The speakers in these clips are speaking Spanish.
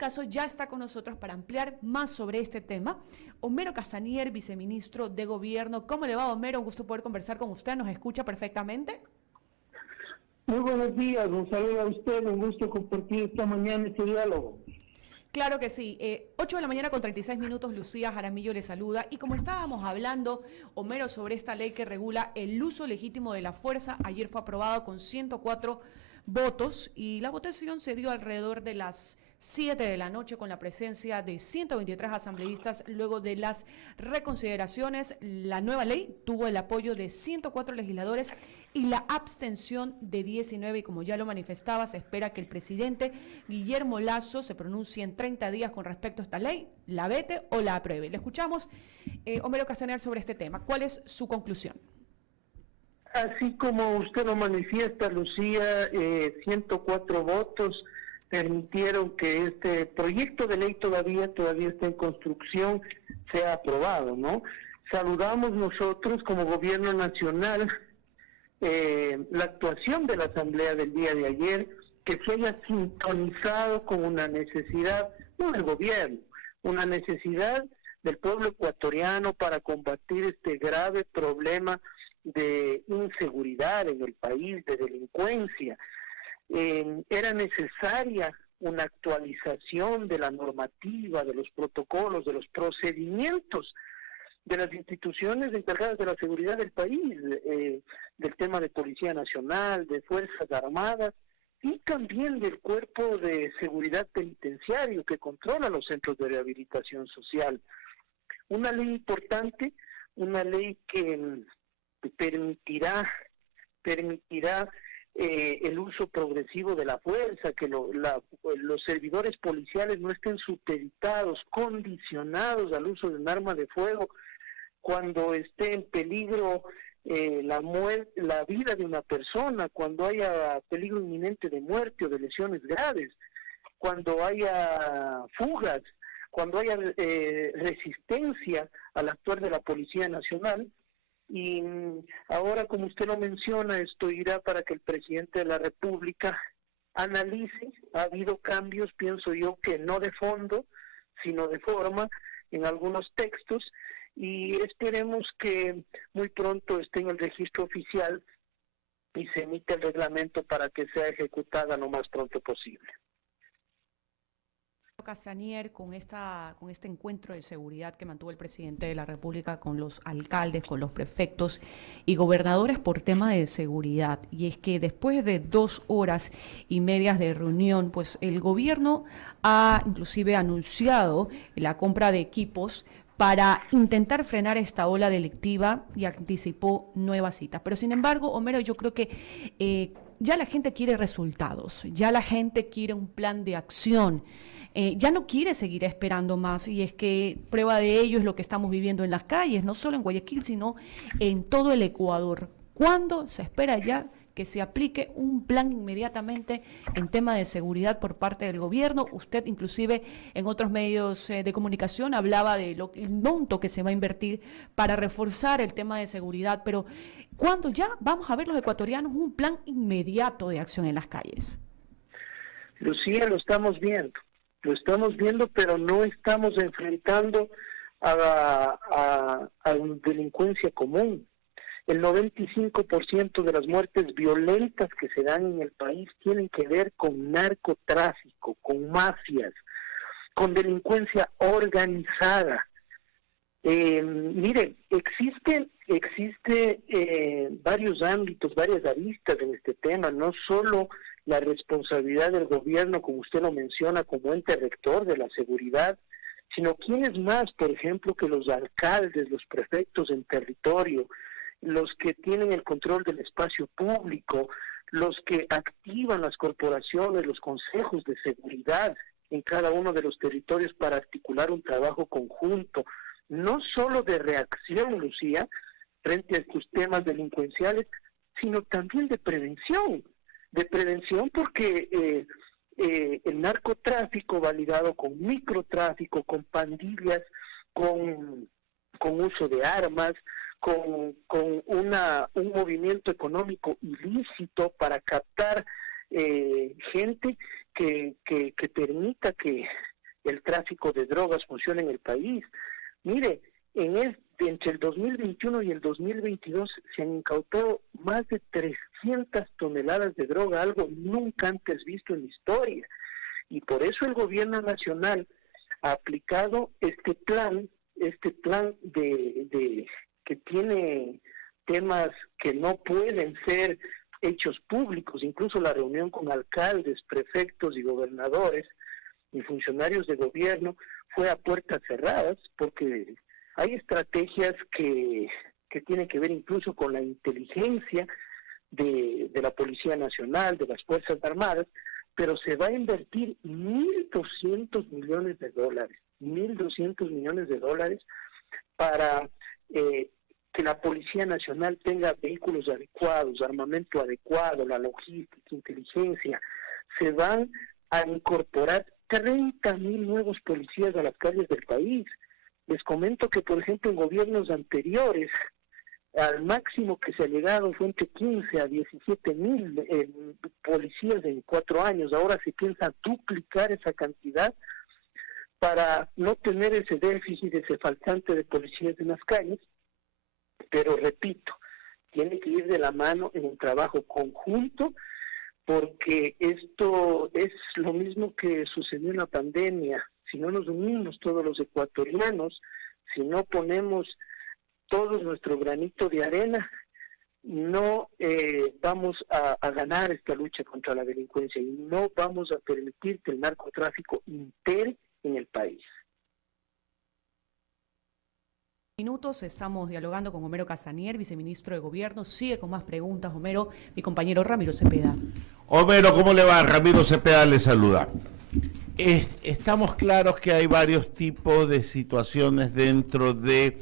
caso ya está con nosotros para ampliar más sobre este tema Homero Castañer, viceministro de Gobierno. ¿Cómo le va, Homero? Un gusto poder conversar con usted. ¿Nos escucha perfectamente? Muy buenos días, un saludo a usted, un gusto compartir esta mañana este diálogo. Claro que sí. 8 de la mañana con 36 minutos, Lucía Jaramillo le saluda. Y como estábamos hablando, Homero, sobre esta ley que regula el uso legítimo de la fuerza, ayer fue aprobado con 104 votos y la votación se dio alrededor de las 7 de la noche con la presencia de 123 asambleístas. Luego de las reconsideraciones, la nueva ley tuvo el apoyo de 104 legisladores y la abstención de 19, y como ya lo manifestaba, se espera que el presidente Guillermo Lasso se pronuncie en 30 días con respecto a esta ley, la vete o la apruebe. Le escuchamos, Homero Castañer, sobre este tema. ¿Cuál es su conclusión? Así como usted lo manifiesta, Lucía, 104 votos permitieron que este proyecto de ley todavía está en construcción, sea aprobado, ¿no? Saludamos nosotros como Gobierno Nacional la actuación de la Asamblea del día de ayer, que se haya sintonizado con una necesidad, no del gobierno, una necesidad del pueblo ecuatoriano para combatir este grave problema de inseguridad en el país, de delincuencia. Era necesaria una actualización de la normativa, de los protocolos, de los procedimientos de las instituciones encargadas de la seguridad del país, del tema de Policía Nacional, de Fuerzas Armadas y también del Cuerpo de Seguridad Penitenciario que controla los centros de rehabilitación social. Una ley importante, una ley que permitirá el uso progresivo de la fuerza, que los servidores policiales no estén supeditados, condicionados al uso de un arma de fuego cuando esté en peligro la vida de una persona, cuando haya peligro inminente de muerte o de lesiones graves, cuando haya fugas, cuando haya resistencia al actuar de la Policía Nacional. Y ahora, como usted lo menciona, esto irá para que el presidente de la República analice. Ha habido cambios, pienso yo, que no de fondo, sino de forma, en algunos textos, y esperemos que muy pronto esté en el registro oficial y se emita el reglamento para que sea ejecutada lo más pronto posible. Castañer, con este encuentro de seguridad que mantuvo el presidente de la República con los alcaldes, con los prefectos y gobernadores por tema de seguridad, y es que después de 2 horas y media de reunión, pues el gobierno ha inclusive anunciado la compra de equipos para intentar frenar esta ola delictiva y anticipó nuevas citas. Pero sin embargo, Homero, yo creo que ya la gente quiere resultados, ya la gente quiere un plan de acción. Ya no quiere seguir esperando más, y es que prueba de ello es lo que estamos viviendo en las calles, no solo en Guayaquil, sino en todo el Ecuador. ¿Cuándo se espera ya que se aplique un plan inmediatamente en tema de seguridad por parte del gobierno? Usted inclusive en otros medios de comunicación hablaba de el monto que se va a invertir para reforzar el tema de seguridad, pero ¿cuándo ya vamos a ver los ecuatorianos un plan inmediato de acción en las calles? Lucía, lo estamos viendo, pero no estamos enfrentando a una delincuencia común. El 95% de las muertes violentas que se dan en el país tienen que ver con narcotráfico, con mafias, con delincuencia organizada. Mire, existe varios ámbitos, varias aristas en este tema, no solo la responsabilidad del gobierno, como usted lo menciona, como ente rector de la seguridad, sino quiénes más, por ejemplo, que los alcaldes, los prefectos en territorio, los que tienen el control del espacio público, los que activan las corporaciones, los consejos de seguridad en cada uno de los territorios para articular un trabajo conjunto, no solo de reacción, Lucía, frente a estos temas delincuenciales, sino también de prevención porque el narcotráfico va ligado con microtráfico, con pandillas, con uso de armas, con un movimiento económico ilícito para captar gente que permita que el tráfico de drogas funcione en el país. Mire, entre el 2021 y el 2022 se han incautado más de 300 toneladas de droga, algo nunca antes visto en la historia. Y por eso el gobierno nacional ha aplicado este plan de que tiene temas que no pueden ser hechos públicos, incluso la reunión con alcaldes, prefectos y gobernadores y funcionarios de gobierno fue a puertas cerradas, porque hay estrategias que tienen que ver incluso con la inteligencia de la Policía Nacional, de las Fuerzas Armadas, pero se va a invertir 1.200 millones de dólares, 1.200 millones de dólares para que la Policía Nacional tenga vehículos adecuados, armamento adecuado, la logística, inteligencia. Se van a incorporar 30,000 nuevos policías a las calles del país. Les comento que, por ejemplo, en gobiernos anteriores, al máximo que se ha llegado fue entre 15 a 17,000 policías en 4 años. Ahora se piensa duplicar esa cantidad para no tener ese déficit, ese faltante de policías en las calles. Pero repito, tiene que ir de la mano en un trabajo conjunto, porque esto es lo mismo que sucedió en la pandemia. Si no nos unimos todos los ecuatorianos, si no ponemos todo nuestro granito de arena, no vamos a ganar esta lucha contra la delincuencia y no vamos a permitir que el narcotráfico impere en el país. Minutos, estamos dialogando con Homero Casanier, viceministro de Gobierno. Sigue con más preguntas, Homero, mi compañero Ramiro Cepeda. Homero, ¿cómo le va? Ramiro Cepeda le saluda. Estamos claros que hay varios tipos de situaciones dentro de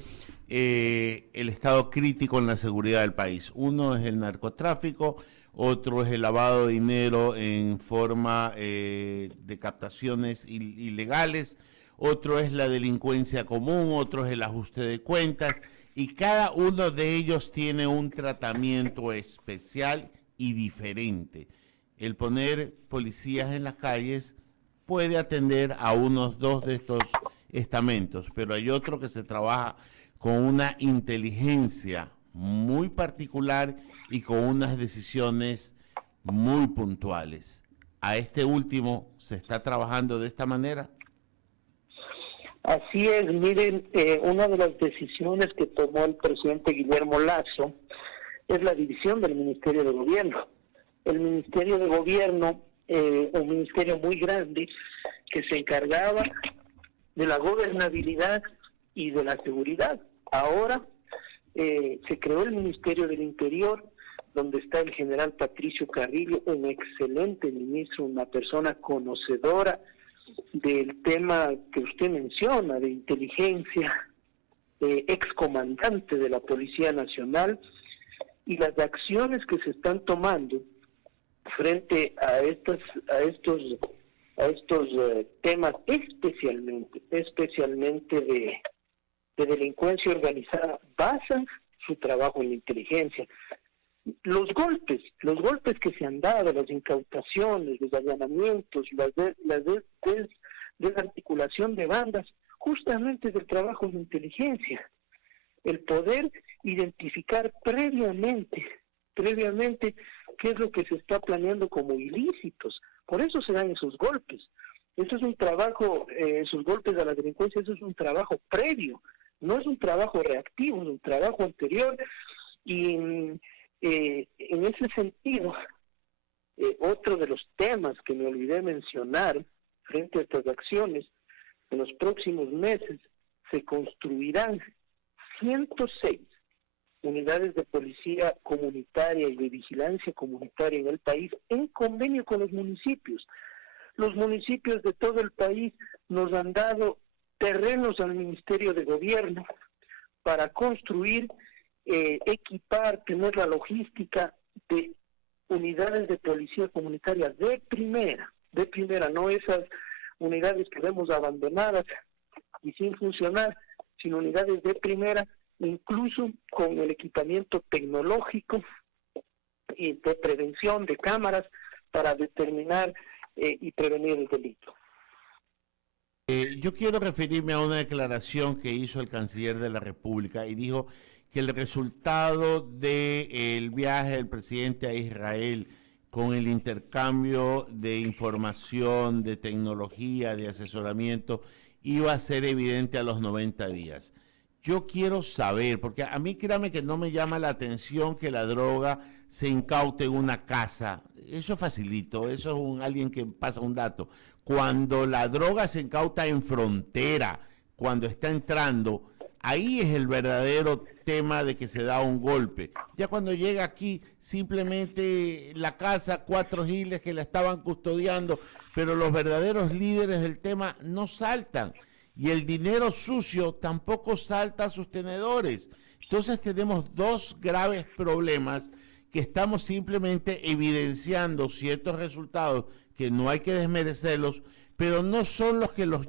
el estado crítico en la seguridad del país. Uno es el narcotráfico, otro es el lavado de dinero en forma de captaciones ilegales, otro es la delincuencia común, otro es el ajuste de cuentas, y cada uno de ellos tiene un tratamiento especial y diferente. El poner policías en las calles puede atender a unos 2 de estos estamentos, pero hay otro que se trabaja con una inteligencia muy particular y con unas decisiones muy puntuales. ¿A este último se está trabajando de esta manera? Así es, miren, una de las decisiones que tomó el presidente Guillermo Lasso es la división del Ministerio de Gobierno. El Ministerio de Gobierno, un ministerio muy grande que se encargaba de la gobernabilidad y de la seguridad. Ahora se creó el Ministerio del Interior, donde está el general Patricio Carrillo, un excelente ministro, una persona conocedora del tema que usted menciona, de inteligencia, excomandante de la Policía Nacional, y las acciones que se están tomando frente a estos temas, especialmente de delincuencia organizada, basan su trabajo en la inteligencia. Los golpes que se han dado, las incautaciones, los allanamientos, la desarticulación de bandas, justamente del trabajo de inteligencia. El poder identificar previamente qué es lo que se está planeando como ilícitos. Por eso se dan esos golpes. Eso es un trabajo, esos golpes a la delincuencia, eso es un trabajo previo, no es un trabajo reactivo, es un trabajo anterior. Y en ese sentido, otro de los temas que me olvidé mencionar frente a estas acciones, en los próximos meses se construirán 106 unidades de policía comunitaria y de vigilancia comunitaria en el país en convenio con los municipios. Los municipios de todo el país nos han dado terrenos al Ministerio de Gobierno para construir, equipar, tener la logística de unidades de policía comunitaria de primera, no esas unidades que vemos abandonadas y sin funcionar, sino unidades de primera, incluso con el equipamiento tecnológico y de prevención de cámaras para determinar y prevenir el delito. Yo quiero referirme a una declaración que hizo el canciller de la República y dijo que el resultado del viaje del presidente a Israel con el intercambio de información, de tecnología, de asesoramiento, iba a ser evidente a los 90 días. Yo quiero saber, porque a mí créame que no me llama la atención que la droga se incaute en una casa. Eso es facilito, eso es alguien que pasa un dato. Cuando la droga se incauta en frontera, cuando está entrando, ahí es el verdadero tema de que se da un golpe. Ya cuando llega aquí, simplemente la casa, 4 giles que la estaban custodiando, pero los verdaderos líderes del tema no saltan. Y el dinero sucio tampoco salta a sus tenedores. Entonces tenemos 2 graves problemas que estamos simplemente evidenciando ciertos resultados que no hay que desmerecerlos, pero no son los que nos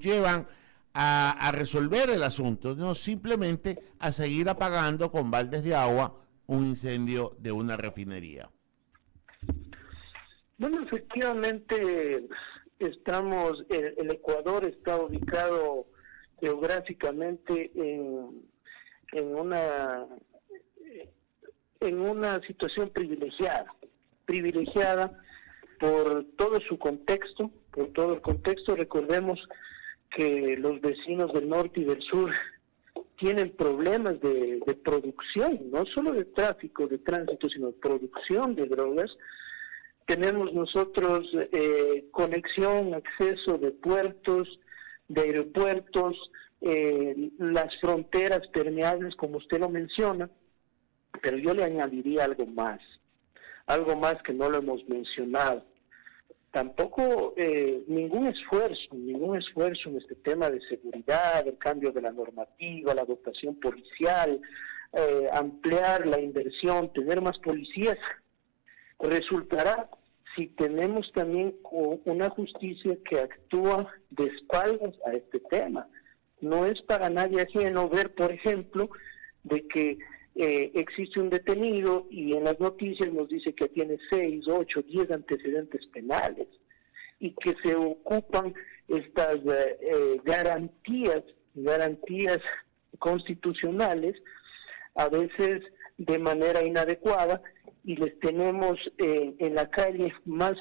llevan a resolver el asunto, no simplemente a seguir apagando con baldes de agua un incendio de una refinería. Bueno, efectivamente el Ecuador está ubicado geográficamente en una situación privilegiada por todo su contexto, por todo el contexto. Recordemos que los vecinos del norte y del sur tienen problemas de producción, no solo de tráfico, de tránsito, sino de producción de drogas. Tenemos nosotros conexión, acceso de puertos, de aeropuertos, las fronteras permeables, como usted lo menciona, pero yo le añadiría algo más que no lo hemos mencionado. Tampoco ningún esfuerzo en este tema de seguridad, el cambio de la normativa, la dotación policial, ampliar la inversión, tener más policías, resultará si tenemos también una justicia que actúa de espaldas a este tema. No es para nadie ajeno ver, por ejemplo, de que existe un detenido y en las noticias nos dice que tiene 6, 8, 10 antecedentes penales y que se ocupan estas garantías constitucionales, a veces de manera inadecuada, y les tenemos en la calle más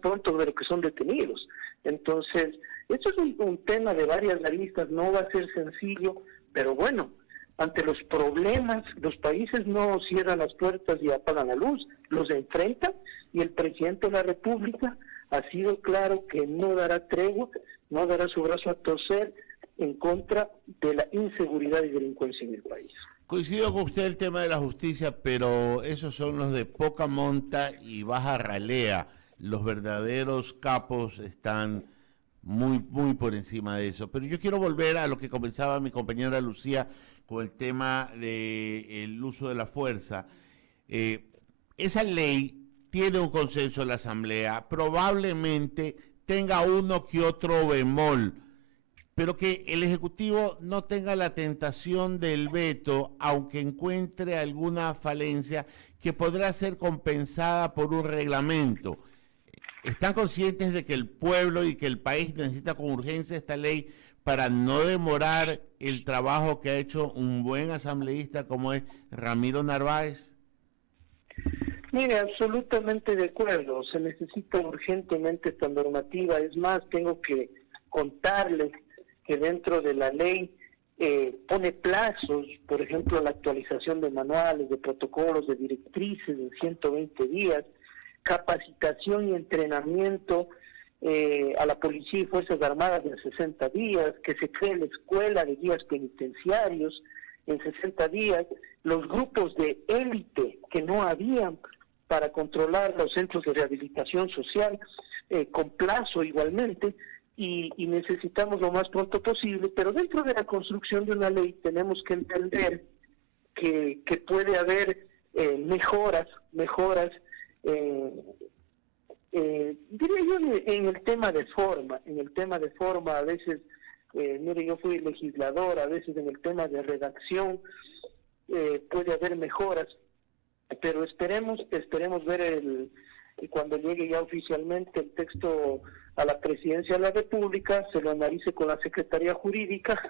pronto de lo que son detenidos. Entonces, esto es un tema de varias aristas, no va a ser sencillo, pero bueno, ante los problemas, los países no cierran las puertas y apagan la luz, los enfrentan, y el presidente de la República ha sido claro que no dará tregua, no dará su brazo a torcer en contra de la inseguridad y delincuencia en el país. Coincido con usted el tema de la justicia, pero esos son los de poca monta y baja ralea. Los verdaderos capos están muy por encima de eso. Pero yo quiero volver a lo que comenzaba mi compañera Lucía con el tema del uso de la fuerza. Esa ley tiene un consenso en la Asamblea, probablemente tenga uno que otro bemol, pero que el Ejecutivo no tenga la tentación del veto, aunque encuentre alguna falencia que podrá ser compensada por un reglamento. ¿Están conscientes de que el pueblo y que el país necesita con urgencia esta ley para no demorar el trabajo que ha hecho un buen asambleísta como es Ramiro Narváez? Mire, absolutamente de acuerdo. Se necesita urgentemente esta normativa. Es más, tengo que contarles que dentro de la ley pone plazos, por ejemplo, la actualización de manuales, de protocolos, de directrices en 120 días, capacitación y entrenamiento a la Policía y Fuerzas Armadas en 60 días, que se cree la escuela de guías penitenciarios en 60 días, los grupos de élite que no habían para controlar los centros de rehabilitación social, con plazo igualmente, y necesitamos lo más pronto posible, pero dentro de la construcción de una ley tenemos que entender que puede haber mejoras, diría yo en el tema de forma, a veces, mire, yo fui legislador, a veces en el tema de redacción puede haber mejoras, pero esperemos ver cuando llegue ya oficialmente el texto a la Presidencia de la República, se lo analice con la Secretaría Jurídica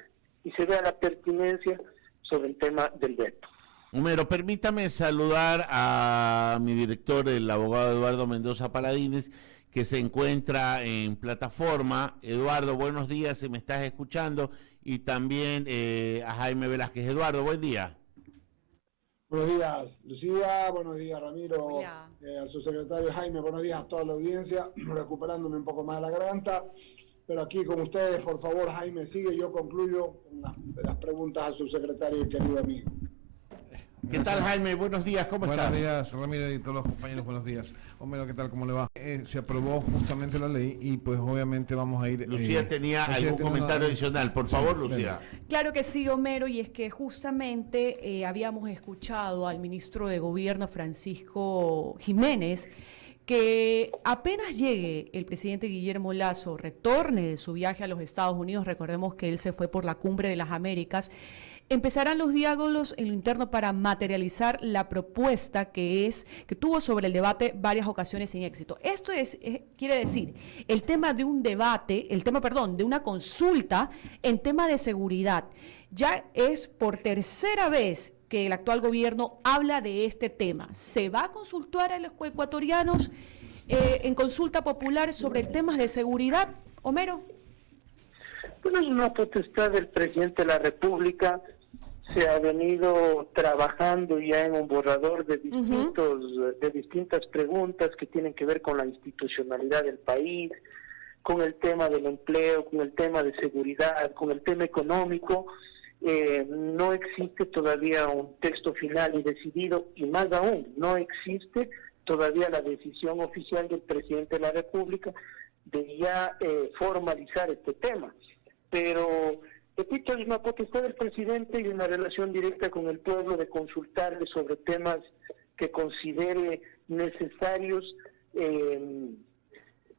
y se vea la pertinencia sobre el tema del veto. Homero, permítame saludar a mi director, el abogado Eduardo Mendoza Paladines, que se encuentra en plataforma. Eduardo, buenos días, si me estás escuchando, y también a Jaime Velázquez. Eduardo, buen día. Buenos días, Lucía, buenos días, Ramiro, al subsecretario Jaime, buenos días a toda la audiencia, recuperándome un poco más de la garganta, pero aquí con ustedes, por favor, Jaime, sigue, yo concluyo con las preguntas al subsecretario y querido amigo. ¿Qué tal, Jaime? Buenos días, ¿cómo estás? Buenos días, Ramiro, y todos los compañeros, buenos días. Homero, ¿qué tal? ¿Cómo le va? Se aprobó justamente la ley y pues obviamente vamos a ir... Lucía tenía algún comentario adicional, por favor, Lucía. Claro que sí, Homero, y es que justamente habíamos escuchado al ministro de Gobierno, Francisco Jiménez, que apenas llegue el presidente Guillermo Lasso, retorne de su viaje a los Estados Unidos, recordemos que él se fue por la Cumbre de las Américas, empezarán los diálogos en lo interno para materializar la propuesta que tuvo sobre el debate varias ocasiones sin éxito. Esto quiere decir el tema de un debate, de una consulta en tema de seguridad. Ya es por tercera vez que el actual gobierno habla de este tema. ¿Se va a consultar a los ecuatorianos en consulta popular sobre temas de seguridad, Homero? Bueno, es una potestad del presidente de la República. Se ha venido trabajando ya en un borrador de distintas preguntas que tienen que ver con la institucionalidad del país, con el tema del empleo, con el tema de seguridad, con el tema económico. No existe todavía un texto final y decidido, y más aún, no existe todavía la decisión oficial del presidente de la República de ya formalizar este tema. Pero, repito, es una potestad del presidente y una relación directa con el pueblo de consultarle sobre temas que considere necesarios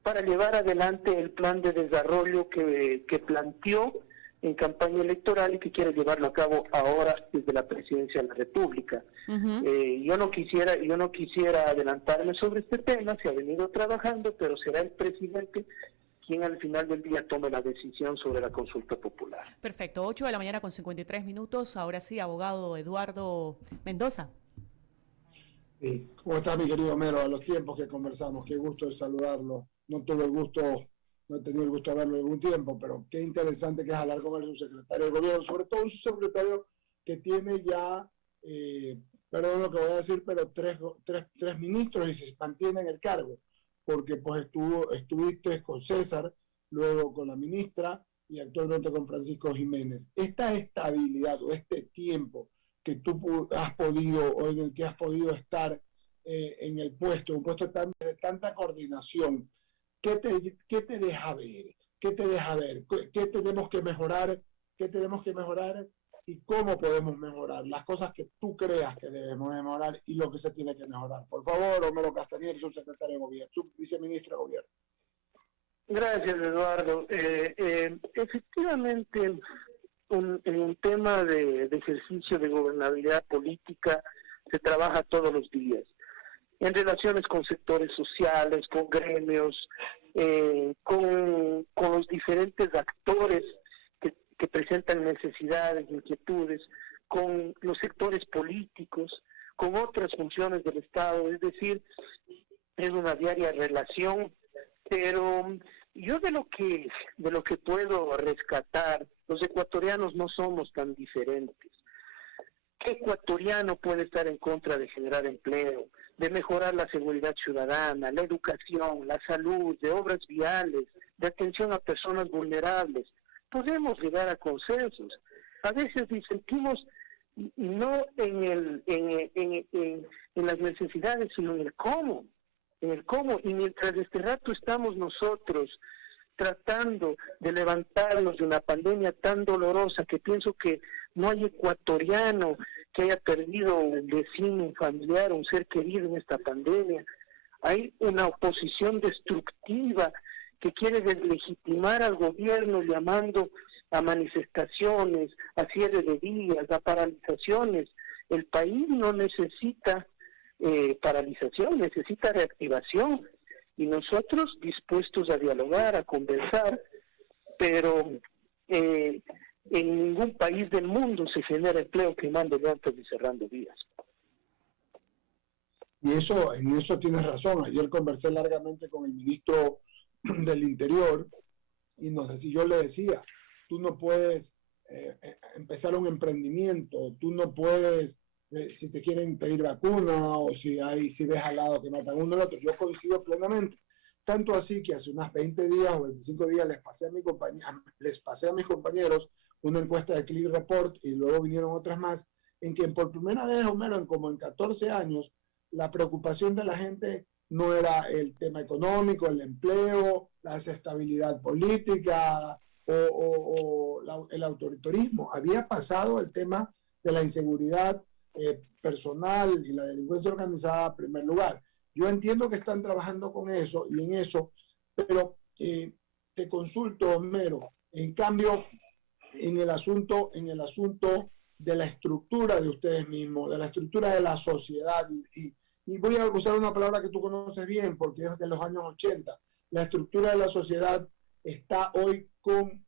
para llevar adelante el plan de desarrollo que planteó en campaña electoral y que quiere llevarlo a cabo ahora desde la Presidencia de la República. Yo no quisiera adelantarme sobre este tema, se ha venido trabajando, pero será el presidente quien al final del día tome la decisión sobre la consulta popular. Perfecto, 8 de la mañana con 53 minutos. Ahora sí, abogado Eduardo Mendoza. Sí. ¿Cómo está, mi querido Homero? A los tiempos que conversamos, qué gusto de saludarlo. No he tenido el gusto de verlo en algún tiempo, pero qué interesante que es hablar con el subsecretario del gobierno, sobre todo un subsecretario que tiene ya, perdón lo que voy a decir, pero tres ministros y se mantiene en el cargo, porque pues estuviste con César, luego con la ministra y actualmente con Francisco Jiménez. Esta estabilidad o este tiempo que tú has podido o en el que has podido estar en el puesto, un puesto de tanta coordinación, ¿qué te deja ver? ¿Qué te deja ver? ¿Qué tenemos que mejorar? ¿Qué tenemos que mejorar? ¿Y cómo podemos mejorar? Las cosas que tú creas que debemos mejorar y lo que se tiene que mejorar. Por favor, Homero Castañer, subsecretario de Gobierno, subviceministro de Gobierno. Gracias, Eduardo. Efectivamente, en un tema de ejercicio de gobernabilidad política se trabaja todos los días. En relaciones con sectores sociales, con gremios, con los diferentes actores que presentan necesidades, inquietudes, con los sectores políticos, con otras funciones del Estado, es decir, es una diaria relación, pero yo de lo que puedo rescatar, los ecuatorianos no somos tan diferentes. ¿Qué ecuatoriano puede estar en contra de generar empleo, de mejorar la seguridad ciudadana, la educación, la salud, de obras viales, de atención a personas vulnerables? Podemos llegar a consensos. A veces disentimos no en las necesidades, sino en el cómo. Y mientras este rato estamos nosotros tratando de levantarnos de una pandemia tan dolorosa que pienso que no hay ecuatoriano que haya perdido un vecino, un familiar, un ser querido en esta pandemia. Hay una oposición destructiva que quiere deslegitimar al gobierno llamando a manifestaciones, a cierre de días, a paralizaciones. El país no necesita paralización, necesita reactivación. y nosotros dispuestos a dialogar, a conversar, pero en ningún país del mundo se genera empleo quemando llantas y cerrando vías. Y eso, en eso tienes razón. Ayer conversé largamente con el ministro del Interior y yo le decía, tú no puedes empezar un emprendimiento, tú no puedes, si te quieren pedir vacuna o si ves al lado que matan uno al otro. Yo coincido plenamente. Tanto así que hace unas 20 días o 25 días les pasé a mis compañeros una encuesta de Click Report y luego vinieron otras más, en que por primera vez, Homero, como en 14 años, la preocupación de la gente no era el tema económico, el empleo, la estabilidad política o el autoritarismo. Había pasado el tema de la inseguridad personal y la delincuencia organizada a primer lugar. Yo entiendo que están trabajando con eso y en eso, pero te consulto, Homero, en cambio, en el asunto de la estructura de ustedes mismos, de la estructura de la sociedad, y voy a usar una palabra que tú conoces bien porque es de los años 80, la estructura de la sociedad está hoy con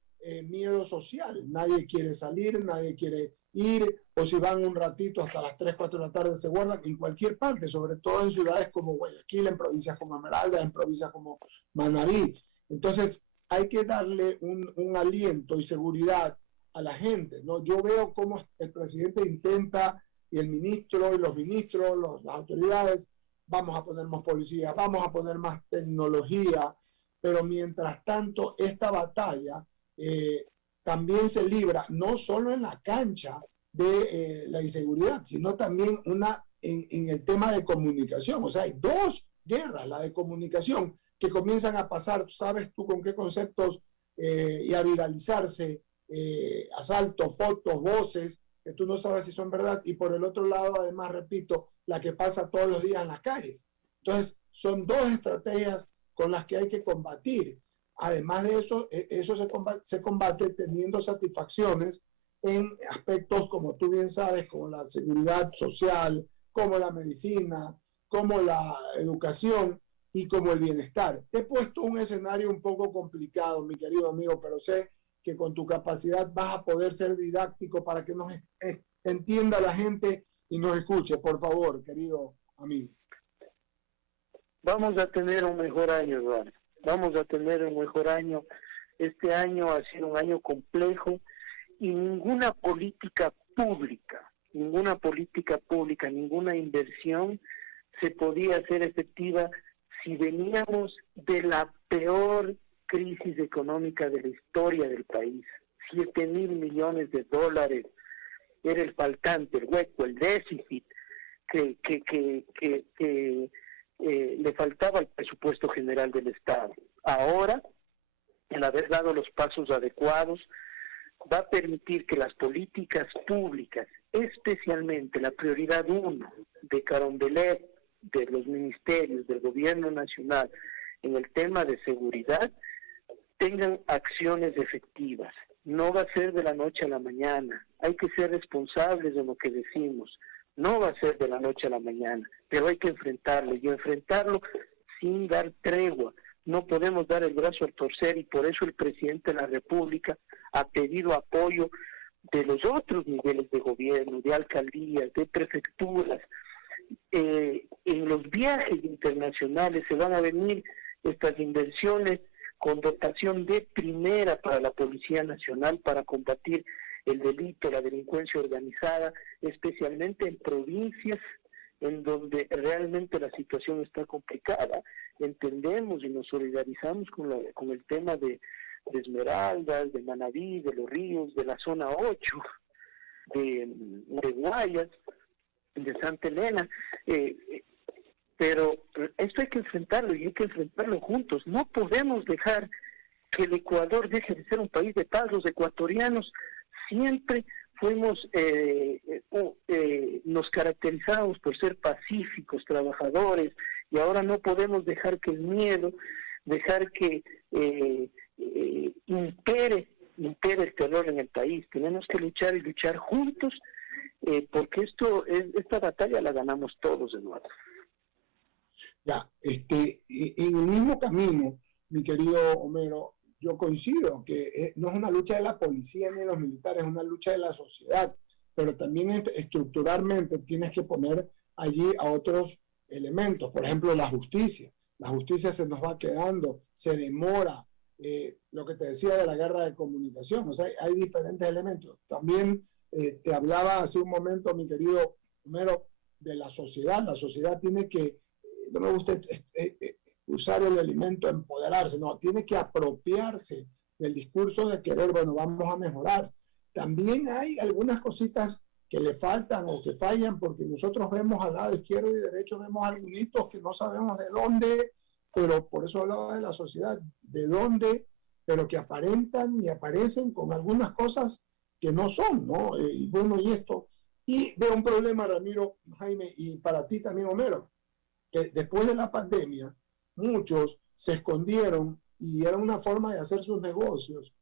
miedo social, nadie quiere salir, nadie quiere ir, o si van un ratito hasta las 3, 4 de la tarde se guardan en cualquier parte, sobre todo en ciudades como Guayaquil, en provincias como Esmeralda, en provincias como Manabí. Entonces hay que darle un aliento y seguridad a la gente, ¿no? Yo veo cómo el presidente intenta, y el ministro y los ministros, las autoridades, vamos a poner más policía, vamos a poner más tecnología, pero mientras tanto esta batalla también se libra no solo en la cancha de la inseguridad, sino también en el tema de comunicación. O sea, hay dos guerras, la de comunicación, que comienzan a pasar, ¿sabes tú con qué conceptos? Y a viralizarse, asaltos, fotos, voces, que tú no sabes si son verdad, y por el otro lado, además, repito, la que pasa todos los días en las calles. Entonces, son dos estrategias con las que hay que combatir. Además de eso, se combate teniendo satisfacciones en aspectos, como tú bien sabes, como la seguridad social, como la medicina, como la educación y como el bienestar. Te he puesto un escenario un poco complicado, mi querido amigo, pero sé que con tu capacidad vas a poder ser didáctico para que nos entienda la gente y nos escuche, por favor, querido amigo. Vamos a tener un mejor año, Eduardo. Vamos a tener un mejor año. Este año ha sido un año complejo y ninguna política pública, ninguna inversión se podía hacer efectiva si veníamos de la peor crisis económica de la historia del país. 7,000 millones de dólares era el faltante, el hueco, el déficit que le faltaba al presupuesto general del Estado. Ahora, el haber dado los pasos adecuados, va a permitir que las políticas públicas, especialmente la prioridad 1 de Carondelet, de los ministerios, del gobierno nacional, en el tema de seguridad, tengan acciones efectivas. No va a ser de la noche a la mañana. Hay que ser responsables de lo que decimos. No va a ser de la noche a la mañana, pero hay que enfrentarlo, y enfrentarlo sin dar tregua. No podemos dar el brazo a torcer, y por eso el presidente de la República ha pedido apoyo de los otros niveles de gobierno, de alcaldías, de prefecturas. En los viajes internacionales se van a venir estas inversiones con dotación de primera para la Policía Nacional para combatir el delito, la delincuencia organizada, especialmente en provincias en donde realmente la situación está complicada. Entendemos y nos solidarizamos con el tema de Esmeraldas, de Manabí, de Los Ríos, de la zona 8, de Guayas, de Santa Elena, pero esto hay que enfrentarlo, y hay que enfrentarlo juntos. No podemos dejar que el Ecuador deje de ser un país de paz. Los ecuatorianos siempre nos caracterizamos por ser pacíficos, trabajadores, y ahora no podemos dejar que el miedo, dejar que impere el terror en el país. Tenemos que luchar y luchar juntos, porque esta batalla la ganamos todos, Eduardo. Ya, en el mismo camino, mi querido Homero, yo coincido que no es una lucha de la policía ni de los militares, es una lucha de la sociedad, pero también estructuralmente tienes que poner allí a otros elementos, por ejemplo, la justicia. La justicia se nos va quedando, se demora, lo que te decía de la guerra de comunicación, o sea, hay diferentes elementos. También te hablaba hace un momento, mi querido Homero, de la sociedad tiene que, no me gusta usar el elemento empoderarse, no, tiene que apropiarse del discurso de querer, bueno, vamos a mejorar. También hay algunas cositas que le faltan o que fallan, porque nosotros vemos al lado izquierdo y derecho, vemos algunos que no sabemos de dónde, pero por eso hablaba de la sociedad, de dónde, pero que aparentan y aparecen con algunas cosas que no son, ¿no? Y bueno, y esto. Y veo un problema, Ramiro, Jaime, y para ti también, Homero, que después de la pandemia, muchos se escondieron y era una forma de hacer sus negocios,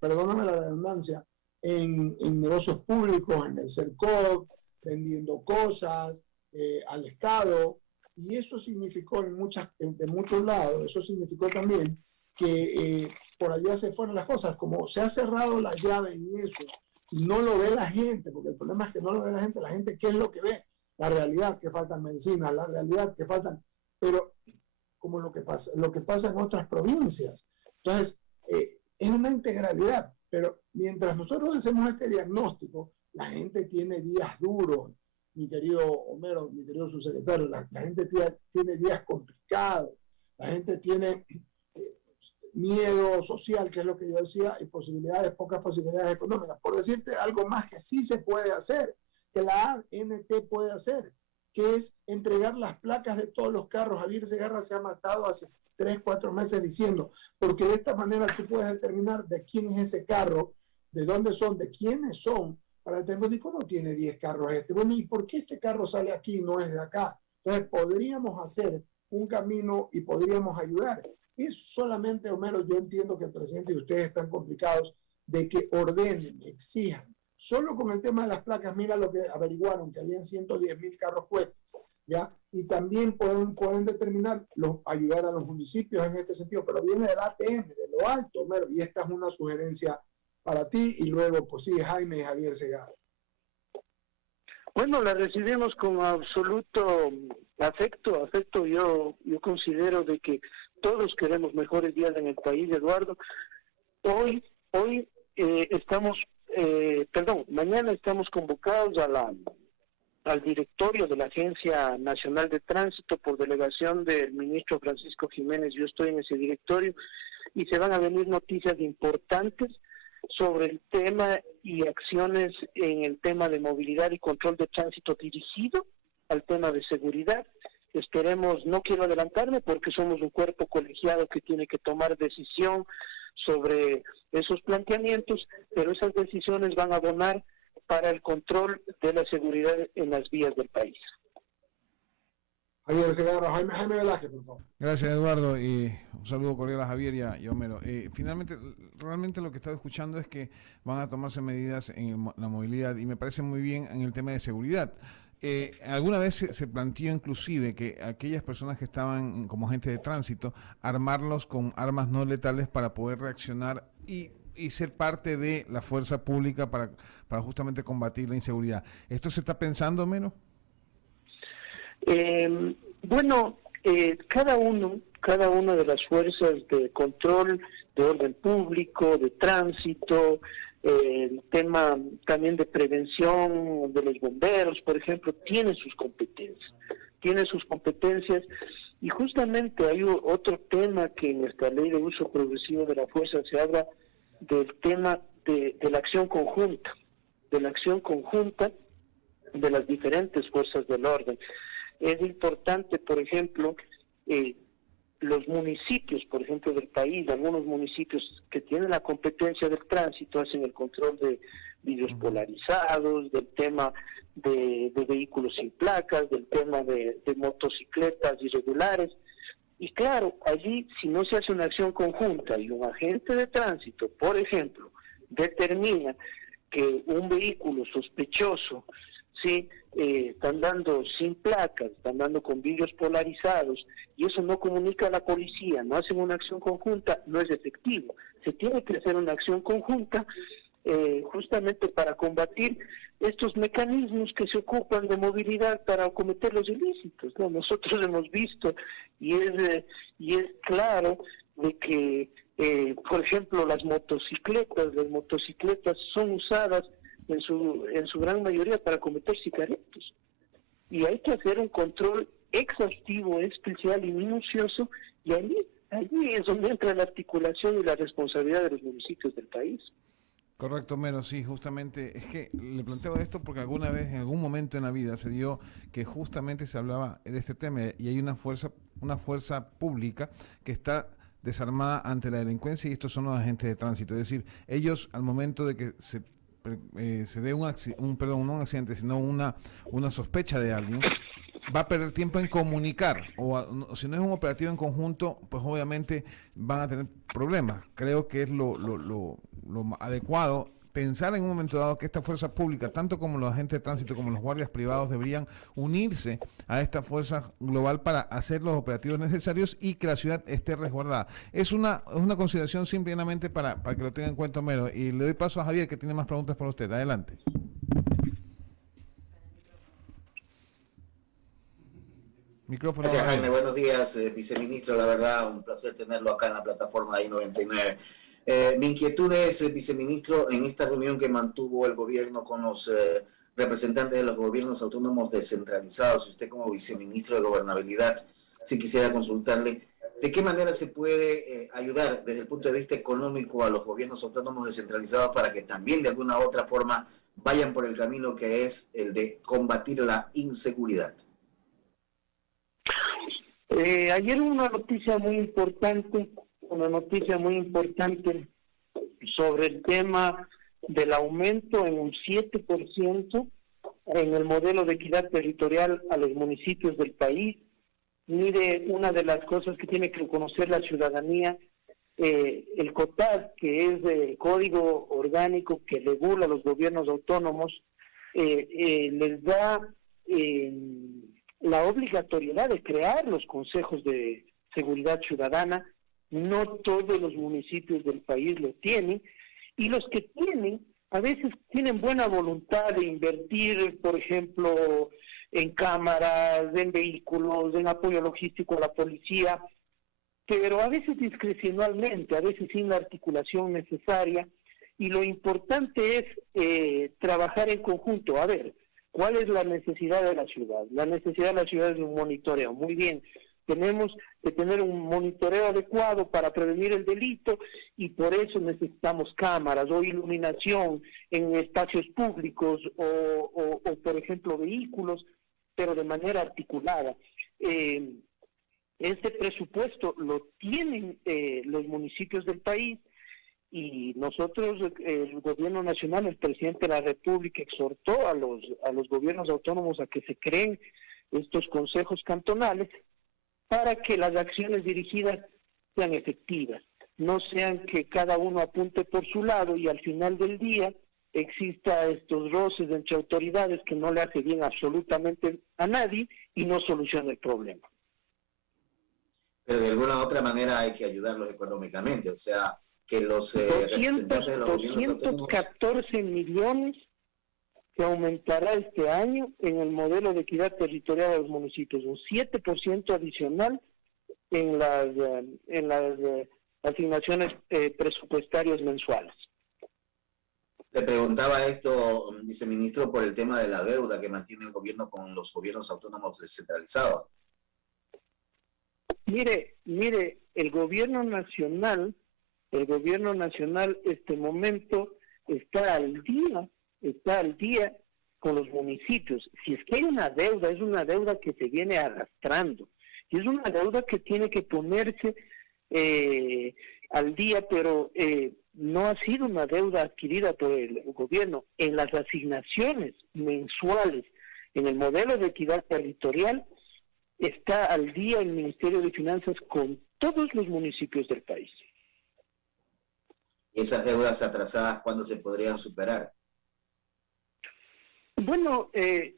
perdóname la redundancia, en negocios públicos, en el CERCOP, vendiendo cosas al Estado, y eso significó en muchos lados, eso significó también que por allá se fueron las cosas, como se ha cerrado la llave en eso, y no lo ve la gente, porque el problema es que no lo ve la gente, ¿qué es lo que ve? La realidad que faltan medicinas, la realidad que faltan, pero como lo que pasa en otras provincias. Entonces, es una integralidad, pero mientras nosotros hacemos este diagnóstico, la gente tiene días duros, mi querido Homero, mi querido subsecretario, la gente tiene días complicados, la gente tiene miedo social, que es lo que yo decía, y pocas posibilidades económicas. Por decirte algo más que sí se puede hacer, que la ANT puede hacer, que es entregar las placas de todos los carros. Javier Segarra se ha matado hace 3-4 meses diciendo, porque de esta manera tú puedes determinar de quién es ese carro, de dónde son, de quiénes son, para determinar, ¿y cómo tiene 10 carros este? Bueno, ¿y por qué este carro sale aquí y no es de acá? Entonces podríamos hacer un camino y podríamos ayudar. Es solamente, Homero, yo entiendo que el presidente y ustedes están complicados de que ordenen, exijan. Solo con el tema de las placas, mira lo que averiguaron, que habían 110,000 carros puestos, ¿ya? Y también pueden determinar, ayudar a los municipios en este sentido, pero viene del ATM, de lo alto, Homero, y esta es una sugerencia para ti, y luego, pues sí, Jaime y Javier Segarra. Bueno, la recibimos con absoluto afecto. Yo considero de que todos queremos mejores días en el país, Eduardo. Mañana estamos convocados al directorio de la Agencia Nacional de Tránsito por delegación del ministro Francisco Jiménez. Yo estoy en ese directorio y se van a venir noticias importantes sobre el tema y acciones en el tema de movilidad y control de tránsito dirigido al tema de seguridad. Esperemos, no quiero adelantarme porque somos un cuerpo colegiado que tiene que tomar decisión sobre esos planteamientos, pero esas decisiones van a abonar para el control de la seguridad en las vías del país. Javier Segarra, Jaime Velázquez, por favor. Gracias, Eduardo, y un saludo cordial a Javier y a Homero. Finalmente, realmente lo que estaba escuchando es que van a tomarse medidas en la movilidad, y me parece muy bien en el tema de seguridad. Alguna vez se planteó inclusive que aquellas personas que estaban como agentes de tránsito, armarlos con armas no letales para poder reaccionar y ser parte de la fuerza pública para justamente combatir la inseguridad. ¿Esto se está pensando, Homero? Cada una de las fuerzas de control de orden público, de tránsito, el tema también de prevención de los bomberos, por ejemplo, tiene sus competencias, y justamente hay otro tema que en nuestra ley de uso progresivo de la fuerza se habla del tema de la acción conjunta, de las diferentes fuerzas del orden. Es importante, por ejemplo, los municipios, por ejemplo, del país, algunos municipios que tienen la competencia del tránsito hacen el control de vidrios polarizados, del tema de vehículos sin placas, del tema de motocicletas irregulares. Y claro, allí, si no se hace una acción conjunta y un agente de tránsito, por ejemplo, determina que un vehículo sospechoso, ¿sí?, están dando sin placas, están dando con vidrios polarizados, y eso no comunica a la policía, no hacen una acción conjunta, no es efectivo. Se tiene que hacer una acción conjunta justamente para combatir estos mecanismos que se ocupan de movilidad para cometer los ilícitos, ¿no? Nosotros hemos visto y es claro de que, por ejemplo, las motocicletas son usadas en su gran mayoría para cometer sicariatos, y hay que hacer un control exhaustivo, especial y minucioso, y allí es donde entra la articulación y la responsabilidad de los municipios del país. Correcto, Mero, sí, justamente, es que le planteo esto porque alguna vez, en algún momento en la vida, se dio que justamente se hablaba de este tema y hay una fuerza pública que está desarmada ante la delincuencia, y estos son los agentes de tránsito. Es decir, ellos al momento de que se dé no un accidente, sino una sospecha de alguien, va a perder tiempo en comunicar, o si no es un operativo en conjunto, pues obviamente van a tener problemas. Creo que es lo adecuado pensar en un momento dado que esta fuerza pública, tanto como los agentes de tránsito como los guardias privados, deberían unirse a esta fuerza global para hacer los operativos necesarios y que la ciudad esté resguardada. Es una consideración simplemente para que lo tenga en cuenta, Mero. Y le doy paso a Javier, que tiene más preguntas para usted. Adelante. Micrófono. Gracias, Jaime. Buenos días, viceministro. La verdad, un placer tenerlo acá en la plataforma de I99. Mi inquietud es, viceministro, en esta reunión que mantuvo el gobierno con los representantes de los gobiernos autónomos descentralizados, usted como viceministro de Gobernabilidad, si quisiera consultarle, ¿de qué manera se puede ayudar desde el punto de vista económico a los gobiernos autónomos descentralizados para que también de alguna u otra forma vayan por el camino que es el de combatir la inseguridad? Ayer hubo una noticia muy importante sobre el tema del aumento en un 7% en el modelo de equidad territorial a los municipios del país. Mire, una de las cosas que tiene que conocer la ciudadanía, el COTAD, que es el Código Orgánico que regula los gobiernos autónomos, les da la obligatoriedad de crear los consejos de seguridad ciudadana. No todos los municipios del país lo tienen, y los que tienen, a veces tienen buena voluntad de invertir, por ejemplo, en cámaras, en vehículos, en apoyo logístico a la policía, pero a veces discrecionalmente, a veces sin la articulación necesaria, y lo importante es trabajar en conjunto. A ver, ¿cuál es la necesidad de la ciudad? La necesidad de la ciudad es un monitoreo. Muy bien, tenemos que tener un monitoreo adecuado para prevenir el delito, y por eso necesitamos cámaras o iluminación en espacios públicos o por ejemplo, vehículos, pero de manera articulada. Este presupuesto lo tienen los municipios del país, y nosotros, el gobierno nacional, el presidente de la República exhortó a los gobiernos autónomos a que se creen estos consejos cantonales para que las acciones dirigidas sean efectivas, no sean que cada uno apunte por su lado y al final del día exista estos roces entre autoridades que no le hace bien absolutamente a nadie y no soluciona el problema. Pero de alguna u otra manera hay que ayudarlos económicamente, o sea, que los representantes de los gobiernos autónomos... 214 millones que aumentará este año en el modelo de equidad territorial de los municipios, un 7% adicional en las asignaciones presupuestarias mensuales. Le preguntaba esto, viceministro, por el tema de la deuda que mantiene el gobierno con los gobiernos autónomos descentralizados. Mire, el gobierno nacional este momento está al día con los municipios. Si es que hay una deuda, es una deuda que se viene arrastrando, y es una deuda que tiene que ponerse al día, pero no ha sido una deuda adquirida por el gobierno. En las asignaciones mensuales, en el modelo de equidad territorial, está al día el Ministerio de Finanzas con todos los municipios del país. ¿Y esas deudas atrasadas cuándo se podrían superar? Bueno,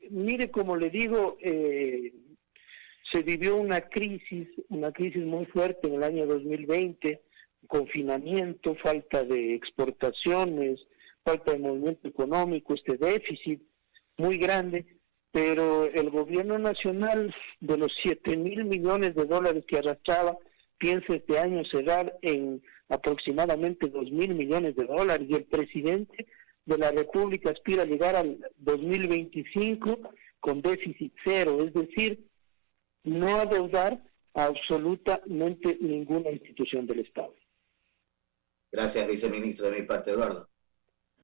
mire, como le digo, se vivió una crisis muy fuerte en el año 2020, confinamiento, falta de exportaciones, falta de movimiento económico, este déficit muy grande, pero el gobierno nacional, de los 7,000 millones de dólares que arrastraba, piensa este año cerrar en aproximadamente 2,000 millones de dólares, y el presidente de la República aspira a llegar al 2025 con déficit cero, es decir, no adeudar a absolutamente ninguna institución del Estado. Gracias, viceministro, de mi parte, Eduardo.